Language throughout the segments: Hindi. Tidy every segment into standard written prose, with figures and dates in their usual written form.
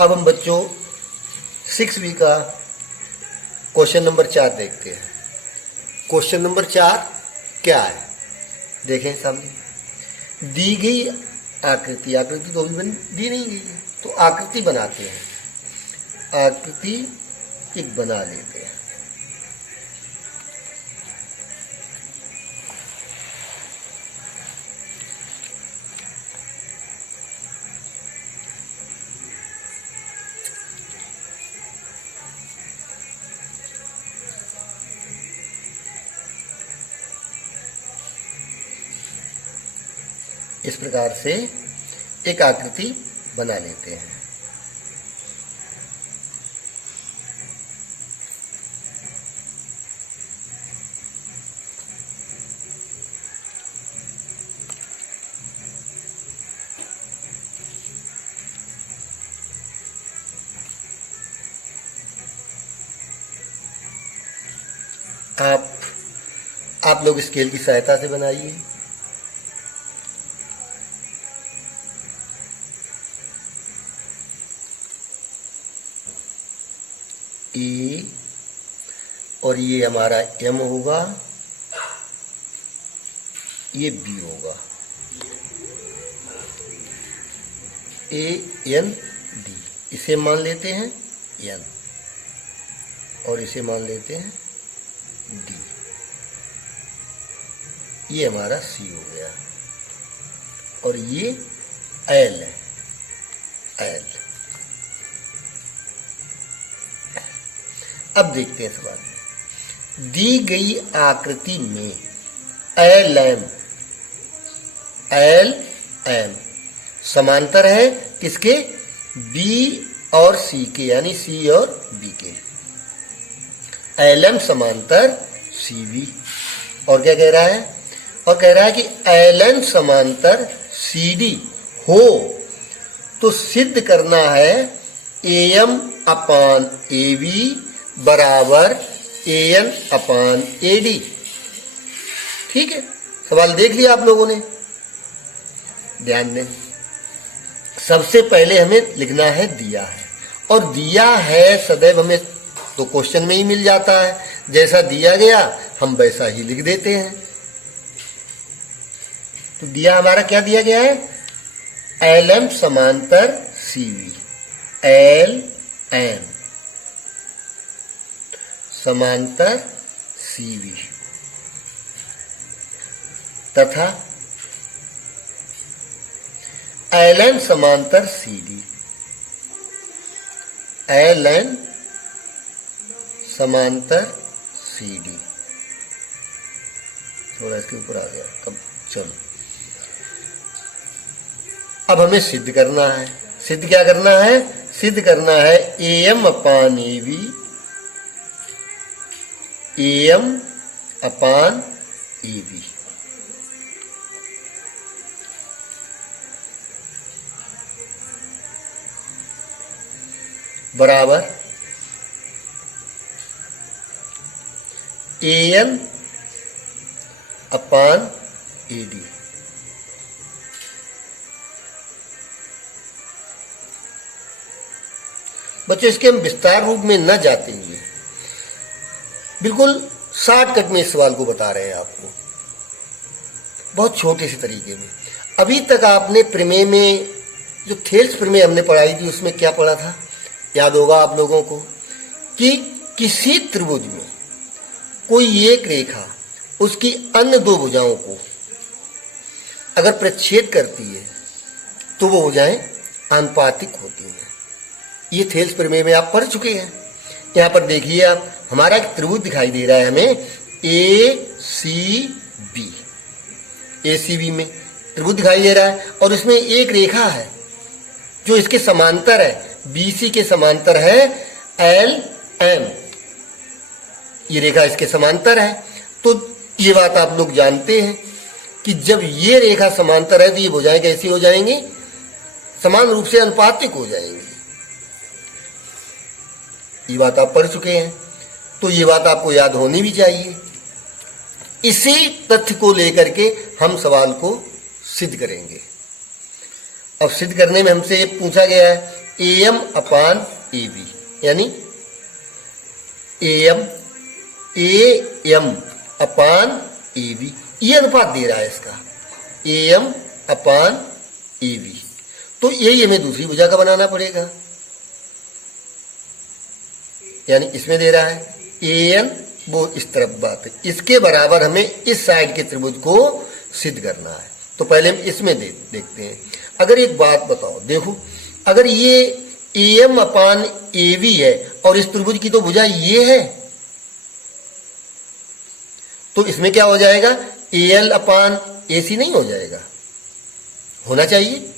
अब हम बच्चों 6B का क्वेश्चन नंबर 4 देखते हैं। क्वेश्चन नंबर 4 क्या है, देखें सामने। दी गई आकृति तो अभी दी नहीं गई है, तो आकृति बनाते हैं। आकृति एक बना लेते हैं। इस प्रकार से एक आकृति बना लेते हैं। आप लोग स्केल की सहायता से बनाइए। ए और ये हमारा एम होगा, ये बी होगा। ए एन डी, इसे मान लेते हैं एन और इसे मान लेते हैं डी। ये हमारा सी हो गया और ये एल है, एल। अब देखते हैं सवाल में। दी गई आकृति में एल एम समांतर है किसके? बी और सी के, यानी सी और बी के। एल एम समांतर सी बी। और क्या कह रहा है? और कह रहा है कि एल एन समांतर सी डी हो तो सिद्ध करना है A M upon A B बराबर A N upon A D. ठीक है, सवाल देख लिया आप लोगों ने। ध्यान दें, सबसे पहले हमें लिखना है दिया है, और दिया है सदैव हमें तो क्वेश्चन में ही मिल जाता है। जैसा दिया गया हम वैसा ही लिख देते हैं। तो दिया हमारा क्या दिया गया है? एल एम समांतर सी वी, एल एम समांतर सी वी तथा एल एन समांतर सी डी, एल एन समांतर सी डी। थोड़ा इसके ऊपर आ गया, अब चलो। अब हमें सिद्ध करना है। सिद्ध क्या करना है? सिद्ध करना है A M upon A B, A M upon A B बराबर A N upon A D. बच्चों, इसके हम विस्तार रूप में न जाते हुए बिल्कुल शॉर्टकट में इस सवाल को बता रहे हैं आपको, बहुत छोटे से तरीके में। अभी तक आपने प्रमेय में जो थेल्स प्रमेय हमने पढ़ाई थी उसमें क्या पढ़ा था? याद होगा आप लोगों को कि किसी त्रिभुज में कोई एक रेखा उसकी अन्य दो भुजाओं को अगर प्रच्छेद करती है तो वो भुजाएं आनुपातिक होती हैं। ये थेल्स प्रमेय में आप पढ़ चुके हैं। यहां पर देखिए आप, हमारा एक त्रिभुज दिखाई दे रहा है हमें, ए सी बी में त्रिभुज दिखाई दे रहा है और इसमें एक रेखा है जो इसके समांतर है, BC के समांतर है एल एम। ये रेखा इसके समांतर है। तो ये बात आप लोग जानते हैं कि जब ये रेखा समांतर है तो ये भुजाएं कैसी हो जाएंगी? समान रूप से अनुपातिक हो जाएंगी। ये बात आप पढ़ चुके हैं, तो ये बात आपको याद होनी भी चाहिए। इसी तथ्य को लेकर के हम सवाल को सिद्ध करेंगे। अब सिद्ध करने में हमसे ये पूछा गया है AM अपान AB, यानी AM अपान AB, ये अनुपात दे रहा है इसका, AM अपान AB। तो यही हमें दूसरी भुजा का बनाना पड़ेगा, यानी इसमें दे रहा है AN, वो इस तरफ बात है, इसके बराबर हमें इस साइड के त्रिभुज को सिद्ध करना है। तो पहले हम इसमें देखते हैं। अगर एक बात बताओ, देखो अगर ये AM अपान AB है और इस त्रिभुज की तो भुजा ये है, तो इसमें क्या हो जाएगा, AL अपान AC नहीं हो जाएगा, होना चाहिए।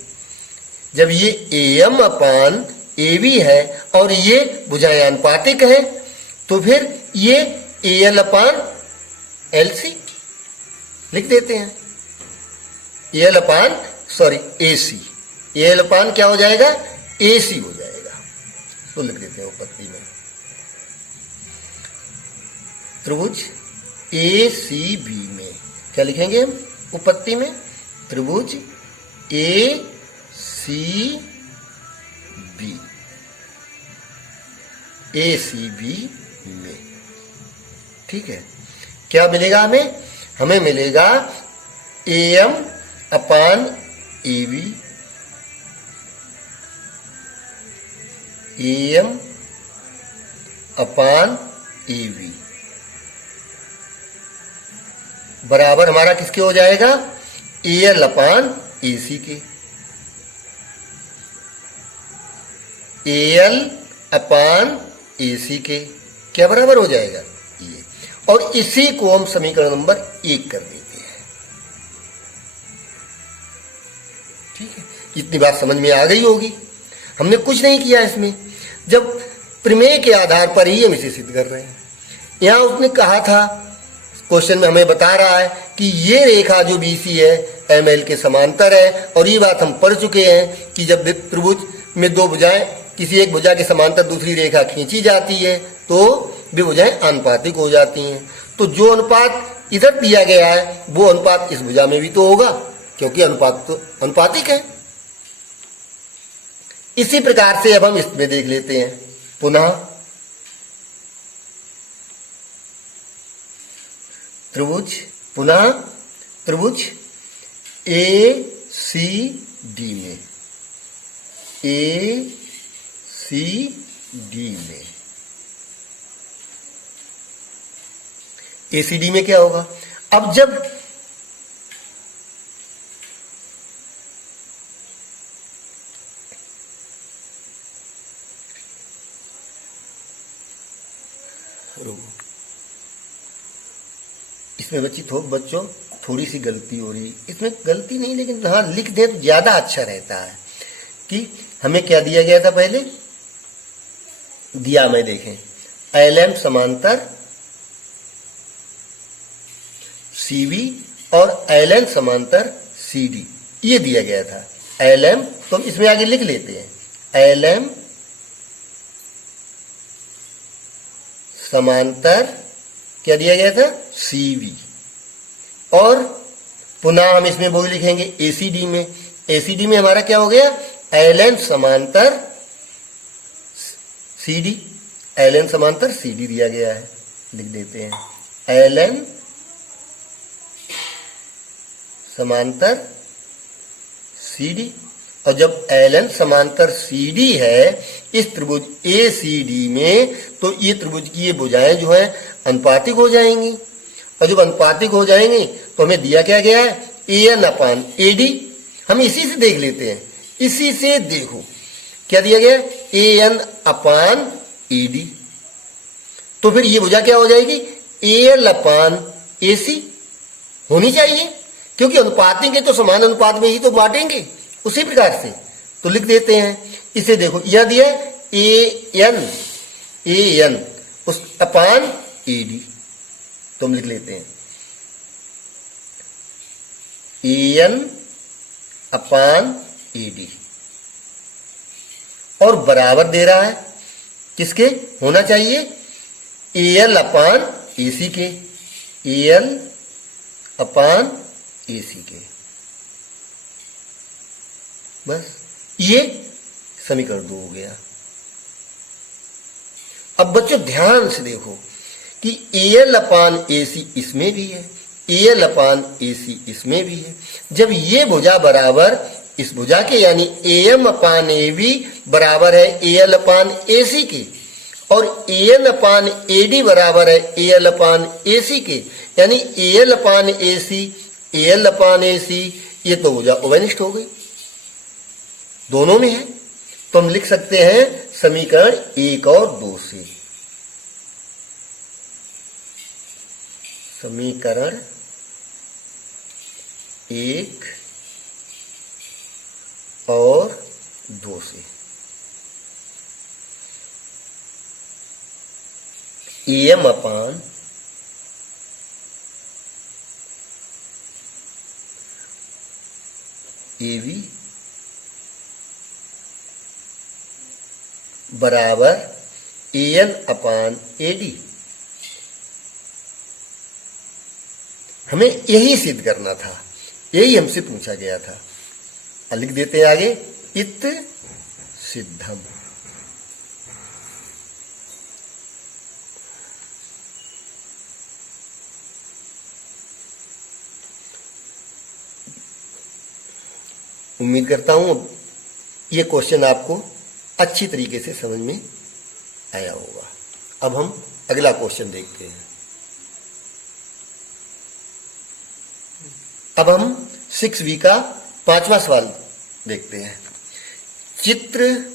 जब ये AM अपान AB है और ये भुजाएं आनुपातिक है, तो फिर ये AL अपान LC लिख देते हैं, AL अपान AC, AL अपान क्या हो जाएगा, AC हो जाएगा। तो लिख देते हैं उपपत्ति में, त्रिभुज ACB में क्या लिखेंगे हम उपपत्ति में, त्रिभुज ACB में, ठीक है। क्या मिलेगा हमें, हमें मिलेगा AM upon AB, AM upon AB बराबर हमारा किसके हो जाएगा, AL अपान AC के, AL अपान AC के क्या बराबर हो जाएगा, ये। और इसी को हम समीकरण नंबर 1 कर देते हैं, ठीक है। इतनी बात समझ में आ गई होगी, हमने कुछ नहीं किया इसमें, जब प्रमेय के आधार पर ही हम इसे सिद्ध कर रहे हैं। यहां उसने कहा था, क्वेश्चन में हमें बता रहा है कि ये रेखा जो BC है ML के समांतर है, और ये बात हम पढ़ चुके हैं कि जब त्रिभुज में दो भुजाएं किसी एक भुजा के समांतर दूसरी रेखा खींची जाती है तो वे भुजाएं आनुपातिक हो जाती हैं। तो जो अनुपात इधर दिया गया है वो अनुपात इस भुजा में भी तो होगा, क्योंकि अनुपात तो अनुपातिक है। इसी प्रकार से अब हम इसमें देख लेते हैं पुनः, त्रिभुज पुनः त्रिभुज ACD में, ACD में, ACD में क्या होगा, अब जब इसमें बच्चों थोड़ी सी गलती हो रही, इसमें गलती नहीं लेकिन हाँ लिख दे तो ज्यादा अच्छा रहता है। कि हमें क्या दिया गया था पहले, दिया में देखें LM समांतर CV और LN समांतर CD, ये दिया गया था। LM तो हम इसमें आगे लिख लेते हैं, LM समांतर क्या दिया गया था, CV, और पुनः हम इसमें वो लिखेंगे ACD में। ACD में हमारा क्या हो गया, LN समांतर CD, LN समांतर CD दिया गया है, लिख देते हैं LN समांतर CD। और जब LN समांतर CD है इस त्रिभुज ACD में, तो ये त्रिभुज की ये भुजाएं जो है अनुपातिक हो जाएंगी, और जब अनुपातिक हो जाएंगी तो हमें दिया क्या गया है, AN अपान AD। हम इसी से देख लेते हैं, इसी से देखो क्या दिया गया, AN अपान AD। तो फिर ये भुजा क्या हो जाएगी, AL अपान AC होनी चाहिए, क्योंकि अनुपातिक है तो समान अनुपात में ही तो बांटेंगे, उसी प्रकार से। तो लिख देते हैं इसे, देखो यह दिया AN उस अपान AD, तो हम लिख लेते हैं AN अपान AD, और बराबर दे रहा है किसके, होना चाहिए AL अपान AC के, AL अपान AC के। बस ये समीकरण 2 हो गया। अब बच्चों ध्यान से देखो कि AL/AC इसमें भी है, AL/AC इसमें भी है। जब ये भुजा बराबर इस भुजा के यानी AM/AB बराबर है AL/AC के और AL/AD बराबर है AL/AC के, यानी AL/AC ये तो भुजा ओवेनिष्ठ हो गई, दोनों में है। तो हम लिख सकते हैं समीकरण 1 और 2 से, समीकरण 1 और 2 से AM/AB बराबर AN/AD। हमें यही सिद्ध करना था, यही हमसे पूछा गया था। लिख देते हैं आगे, इत सिद्धम। उम्मीद करता हूं ये क्वेश्चन आपको अच्छी तरीके से समझ में आया होगा। अब हम अगला क्वेश्चन देखते हैं। अब हम 6B का 5वां सवाल देखते हैं। चित्र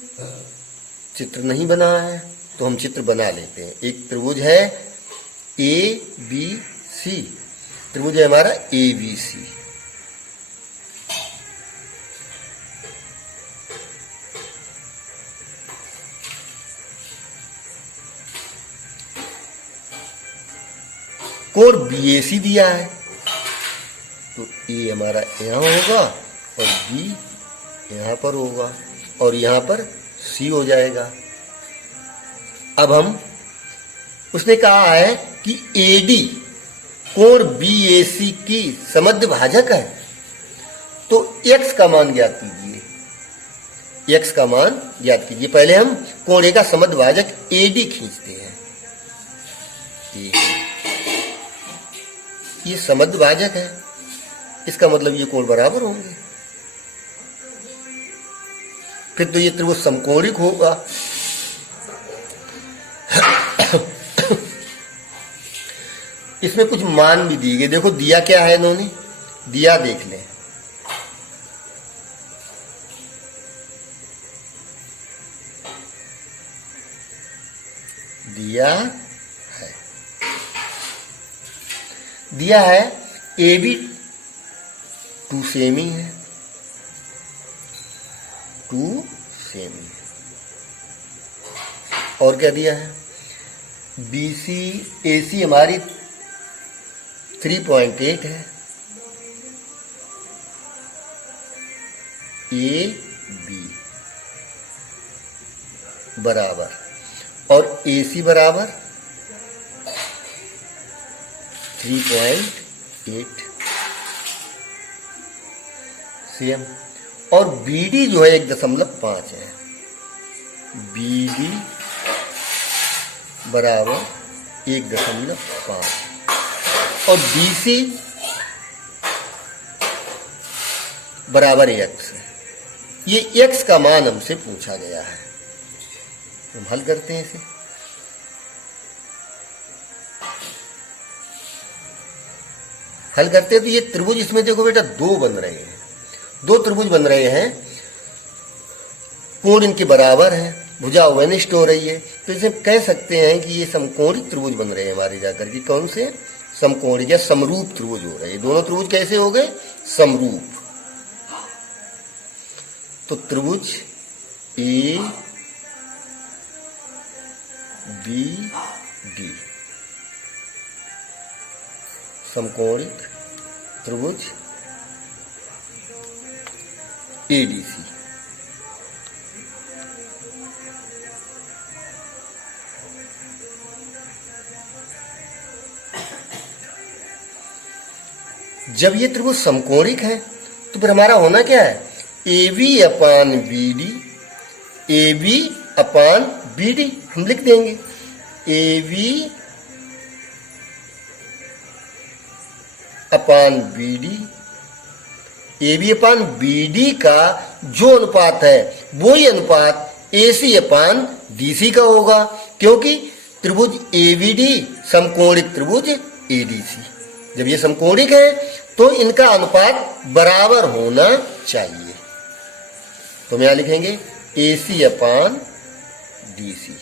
नहीं बना है तो हम चित्र बना लेते हैं। एक त्रिभुज है ABC, त्रिभुज है हमारा ABC। कोण BAC दिया है तो A हमारा यहां होगा और B यहां पर होगा और यहां पर C हो जाएगा। अब हम उसने कहा है कि AD कोण BAC की समद्विभाजक है, तो x का मान ज्ञात कीजिए। x का मान ज्ञात कीजिए। पहले हम कोण A का समद्विभाजक AD खींचते हैं। ये समद्विभाजक है, इसका मतलब ये कोण बराबर होंगे, फिर तो ये त्रिभुज समकोणिक होगा। इसमें कुछ मान भी दिए गए, देखो दिया क्या है इन्होंने, दिया देख लें। दिया है AB 2 सेमी है, 2 सेमी। और क्या दिया है, AC हमारी 3.8 है, AB बराबर और AC बराबर 3.8 सेम। और BD जो है 1.5 है, BD बराबर 1.5 और BC बराबर x है। ये x का मान हमसे पूछा गया है। हम हल करते हैं इसे। हल करते हैं तो ये त्रिभुज, इसमें देखो बेटा 2 बन रहे हैं, 2 त्रिभुज बन रहे हैं, कोण इनके बराबर है, भुजा ओवेनिष्ठ हो रही है, तो इसे कह सकते हैं कि ये समकोणिक त्रिभुज बन रहे हैं हमारे जाकर के। कौन से? समकोणिक या समरूप त्रिभुज हो रहे हैं। दोनों त्रिभुज कैसे हो गए? समरूप। तो त्रिभुज ABD समकोणिक त्रिभुज ADC। जब ये त्रिभुज समकोणिक है तो फिर हमारा होना क्या है? AB/BD A B upon B D हम लिख देंगे। A B upon B D, A B upon B D का जो अनुपात है वही अनुपात ए सी अपान डी सी का होगा, क्योंकि त्रिभुज ए बी डी समकोणिक त्रिभुज ए डी सी। जब ये समकोणिक है तो इनका अनुपात बराबर होना चाहिए। तो हम यहां लिखेंगे ए सी अपान डी सी,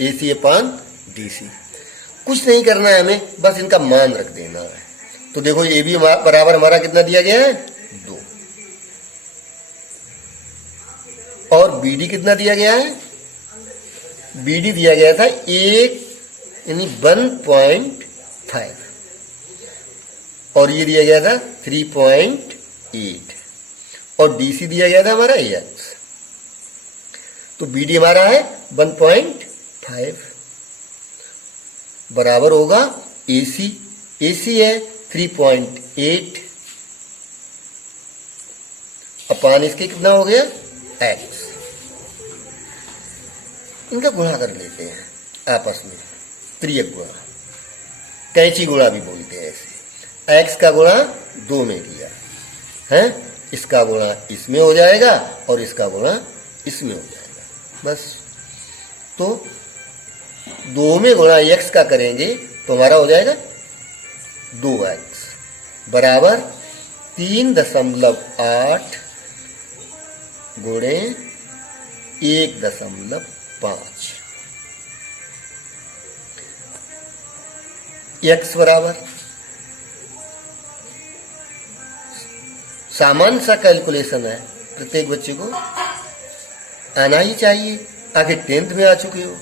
ए सी अपान डी सी। कुछ नहीं करना है हमें, बस इनका मान रख देना है। तो देखो ए बी बराबर हमारा कितना दिया गया है 2, और बी डी कितना दिया गया है, बी डी दिया गया था 1 यानी 1.5, और ये दिया गया था 3.8, और डी सी दिया गया था हमारा एक्स। तो बी डी हमारा है 1.5 बराबर होगा ए सी, ए सी है 3.8 अपान इसके कितना हो गया एक्स। इनका गुणा कर लेते हैं आपस में, त्रियक गुणा, कैंची गुणा भी बोलते हैं ऐसे। एक्स का गुणा 2 में किया है, इसका गुणा इसमें हो जाएगा और इसका गुणा इसमें हो जाएगा बस। तो 2 में गुणा एक्स का करेंगे तो हमारा हो जाएगा 2x बराबर 3.8 गुणे 1.5। एक्स बराबर सामान्य सा कैलकुलेशन है, प्रत्येक बच्चे को आना ही चाहिए, आगे 10th में आ चुके हो।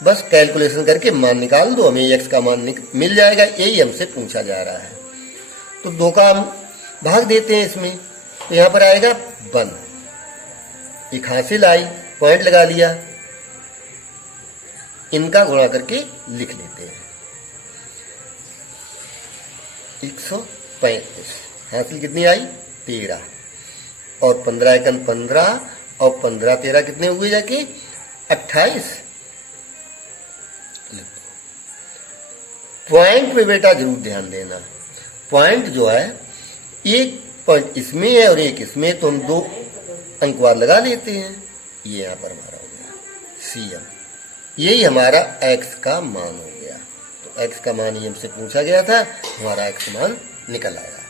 बस कैलकुलेशन करके मान निकाल दो, हमें एक्स का मान मिल जाएगा, यही हमसे पूछा जा रहा है। तो 2 का हम भाग देते हैं इसमें, तो यहां पर आएगा 1, एक हासिल आई, पॉइंट लगा लिया, इनका गुणा करके लिख लेते हैं 135। हासिल कितनी आई 13, और 15 एकन 15, और 15 13 कितने हुए जाके 28। पॉइंट पे बेटा जरूर ध्यान देना, पॉइंट जो है एक पॉइंट इसमें है और एक इसमें, तो हम 2 अंकवार लगा लेते हैं। ये यहां पर हमारा हो गया CM, यही हमारा x का मान हो गया। तो x का मान ही हमसे पूछा गया था, हमारा x मान निकल आया।